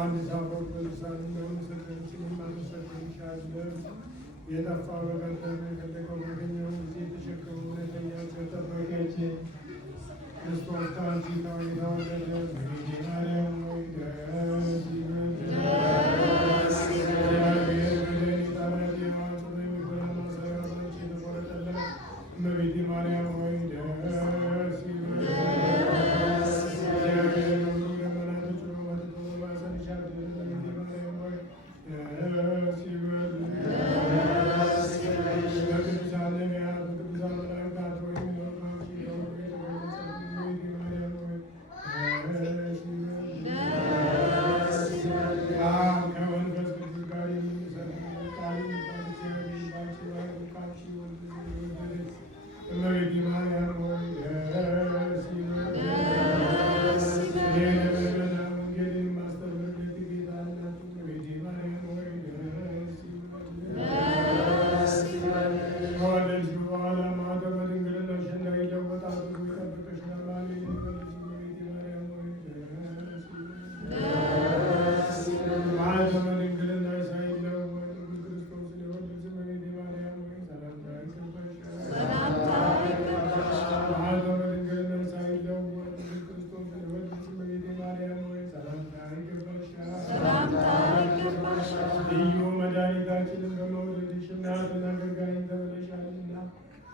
ዮሐንስ አፈወርቅ በልሳን እንደሆነ ሰጠችንም አመሰግንሻለን። የጠፋ በቀደም የፈለገው ባገኘው ጊዜ የተሸከሙ እውነተኛ ጠባቂያች ክርስቶስ ከአንቺ ተወለደ። እመቤቴ ማርያም ሆይ ደስ ይበልሽ። እግዚአብሔር በደል የጣላት የማኅፀኗ የሚጎዳና ሰራዊቶች የተቆረጠላት እመቤቴ ማርያም ሆይ ደስ ይበልሽ። እግዚአብሔር ለመላእክት ሆኖ መጥቶ በማኅፀንሽ ያደረ እመቤቴ ማርያም ሆይ ደስ ይበልሽ። በቅዱሳን ነቢያት በቅዱሳን መላእክት ወይም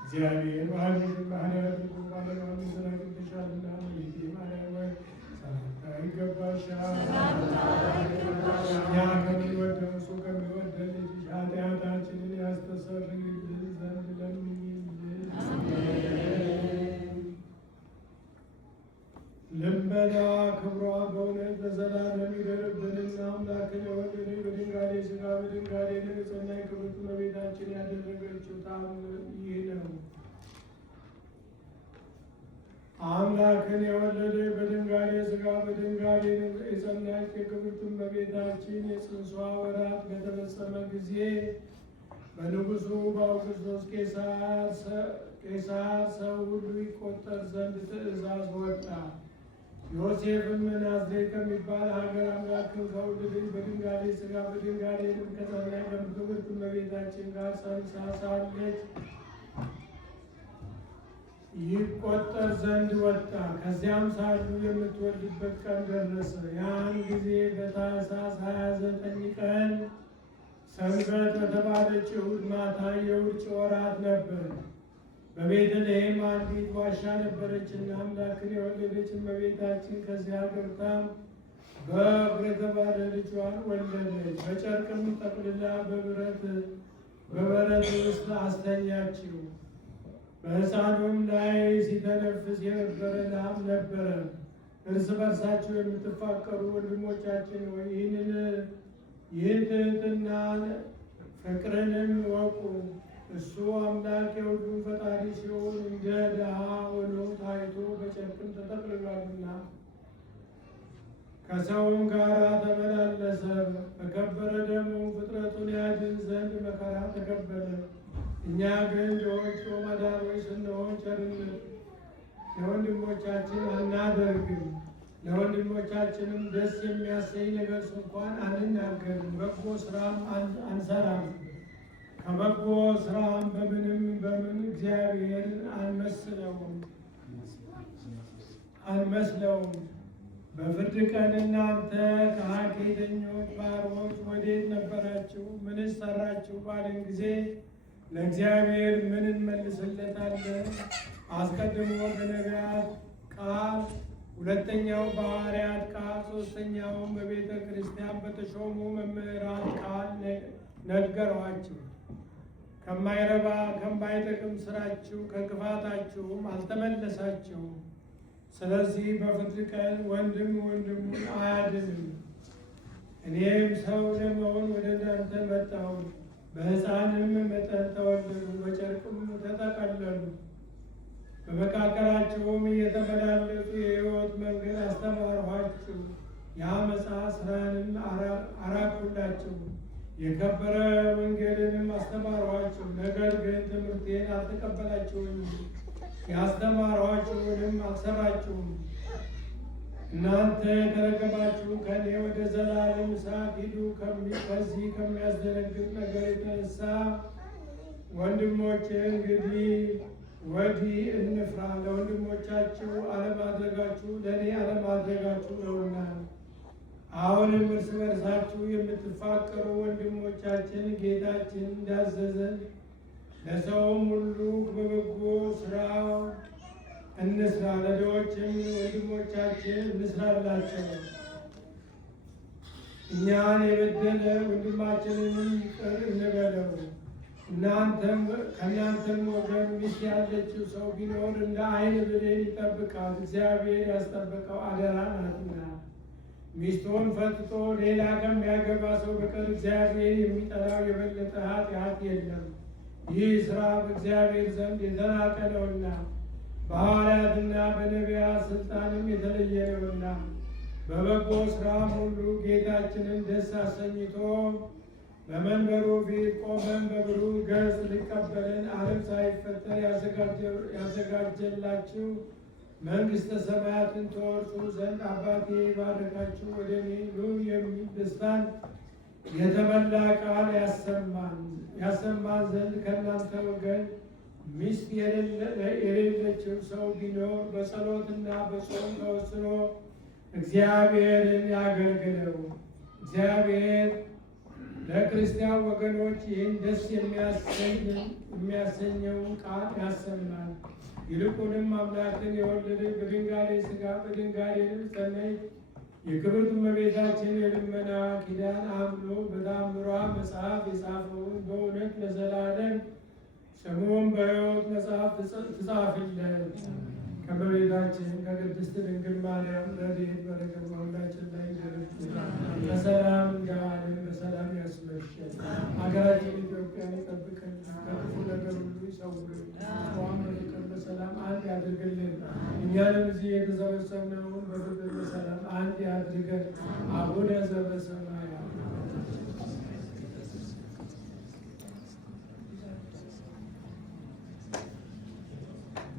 እግዚአብሔር ባህሪሽን ባህሪያት ቁርባን ስለግብሻልና እመቤቴ ማርያም ሆይ ሰላምታ ይገባሻል። እኛ ከሚወደው እሱ ከሚወደን ልጅሽ ኃጢአታችንን ያስተሰርይልን ዘንድ ለምኝልን። ልመና ክብሯ በእውነት ለዘላለም ይደርብንና አምላክን የወለደ በድንጋሌ ሥጋ በድንጋሌ ንጽሕና ክብርት እመቤታችን ያደረገችው ተአምር ይህ ነው። አምላክን የወለደ በድንጋሌ ሥጋ በድንጋሌ የጸናች የክብርት እመቤታችን የጽንሷ ወራት በተፈጸመ ጊዜ በንጉሡ በአውግስጦስ ቄሳር ሰው ሁሉ ይቆጠር ዘንድ ትእዛዝ ወጣ። ዮሴፍም ናዝሬት ከሚባል ሀገር አምላክን ከወለደች በድንጋሌ ሥጋ በድንጋሌ ከጸናች ከክብርት እመቤታችን ጋር ጸንሳ ሳለች ይቆጠር ዘንድ ወጣ። ከዚያም ሳሉ የምትወልድበት ቀን ደረሰ። ያን ጊዜ በታኅሳስ 29 ቀን ሰንበት በተባለች እሑድ ማታ የውርጭ ወራት ነበር። በቤተልሔም አንዲት ዋሻ ነበረችና አምላክን የወለደች እመቤታችን ከዚያ ገብታ በእግር የተባለ ልጇን ወለደች። በጨርቅም ጠቅልላ በበረት ውስጥ አስተኛችው። በሕፃኑም ላይ ሲተነፍስ የነበረ ላም ነበረ። እርስ በርሳቸው የምትፋቀሩ ወንድሞቻችን ሆይ ይህን ትሕትናን ፍቅርንም ወቁ። እሱ አምላክ የሁሉም ፈጣሪ ሲሆን እንደ ድሃ ሆኖ ታይቶ በጨርቅም ተጠቅልሏልና ከሰውም ጋር ተመላለሰ። በከበረ ደሙ ፍጥረቱን ያድን ዘንድ መከራ ተቀበለ። እኛ ግን ድሆች ጦም አዳሪዎች ስንሆን ቸርነት ለወንድሞቻችን አናደርግም፣ ለወንድሞቻችንም ደስ የሚያሰኝ ነገር እንኳን አንናገርም፣ በጎ ስራም አንሰራም። ከበጎ ስራም በምን እግዚአብሔርን አንመስለውም። በፍርድ ቀን እናንተ ከሀኬተኞች ባሮች ወዴት ነበራችሁ? ምንስ ሰራችሁ ባልን ጊዜ ለእግዚአብሔር ምን እንመልስለታለን? አስቀድሞ በነቢያት ቃል፣ ሁለተኛው በሐዋርያት ቃል፣ ሦስተኛውም በቤተ ክርስቲያን በተሾሙ መምህራን ቃል ነገሯችሁ። ከማይረባ ከማይጠቅም ስራችሁ ከክፋታችሁም አልተመለሳችሁም። ስለዚህ በፍርድ ቀን ወንድም ወንድሙን አያድንም። እኔም ሰው ለመሆን ወደ እናንተ መጣሁ። በሕፃንም መጠን ተወለዱ፣ በጨርቅም ተጠቀለሉ። በመካከላችሁም እየተመላለሱ የሕይወት መንገድ አስተማርኋችሁ፣ የዓመፃ ሥራንም አራቅሁላችሁ፣ የከበረ ወንጌልንም አስተማርኋችሁ። ነገር ግን ትምህርቴን አልተቀበላችሁም፣ ያስተማርኋችሁንም አልሰራችሁም። እናንተ የተረገማችሁ ከእኔ ወደ ዘላለም እሳት ሂዱ። ከዚህ ከሚያስደነግጥ ነገር የተነሳ ወንድሞቼ እንግዲህ ወዲህ እንፍራ። ለወንድሞቻችሁ አለማድረጋችሁ ለእኔ አለማድረጋችሁ ነውና። አሁንም እርስ በርሳችሁ የምትፋቀሩ ወንድሞቻችን ጌታችን እንዳዘዘን ለሰውም ሁሉ በበጎ ስራ እንስራ። ለድሆችም ወንድሞቻችን እንስራላቸው። እኛን የበደለ ወንድማችንንም ይቅር እንበለው። ከእናንተም ወገን ሚስት ያለችው ሰው ቢኖር እንደ ዓይን ብሌን ይጠብቃት፣ እግዚአብሔር ያስጠበቀው አደራ ናትና። ሚስቱን ፈትቶ ሌላ ከሚያገባ ሰው በቀር እግዚአብሔር የሚጠላው የበለጠ ኃጢአት የለም። ይህ ሥራ በእግዚአብሔር ዘንድ የተናቀ ነውና በሐዋርያትና በነቢያት ሥልጣንም የተለየ ነውና። በበጎ ሥራም ሁሉ ጌታችንን ደስ አሰኝቶ በመንበሩ ፊት ቆመን በብሩህ ገጽ ሊቀበለን ዓለም ሳይፈጠር ያዘጋጀላችሁ መንግሥተ ሰማያትን ተወርሱ ዘንድ አባቴ ባረካችሁ ወደ እኔ ኑ የሚል ደስታን የተመላ ቃል ያሰማን ዘንድ ከእናንተ ወገን ሚስት የሌለችው ሰው ቢኖር በጸሎትና በጾም ተወስኖ እግዚአብሔርን ያገልግለው። እግዚአብሔር ለክርስቲያን ወገኖች ይህን ደስ የሚያሰኘውን ቃል ያሰማል። ይልቁንም አምላክን የወለደች በድንጋሌ ሥጋ በድንጋሌ ነፍስ ጸነች የክብርት እመቤታችን የልመና ኪዳን አምኖ በታምሯ መጽሐፍ የጻፈውን በእውነት ለዘላለም ስሙን በሕይወት መጽሐፍ ትጻፍልን። ከእመቤታችን ከቅድስት ድንግል ማርያም ረድኤት በረከት በሁላችን ላይ ይደረግ። በሰላም እንገባለን፣ በሰላም ያስመሸን። ሀገራችን ኢትዮጵያን ይጠብቅን፣ ከክፉ ነገር ሁሉ ይሰውርን። ዋም በፍቅር በሰላም አንድ ያድርግልን። እኛንም እዚህ የተሰበሰብነውን በፍቅር በሰላም አንድ ያድርገን። አቡነ ዘበሰማያት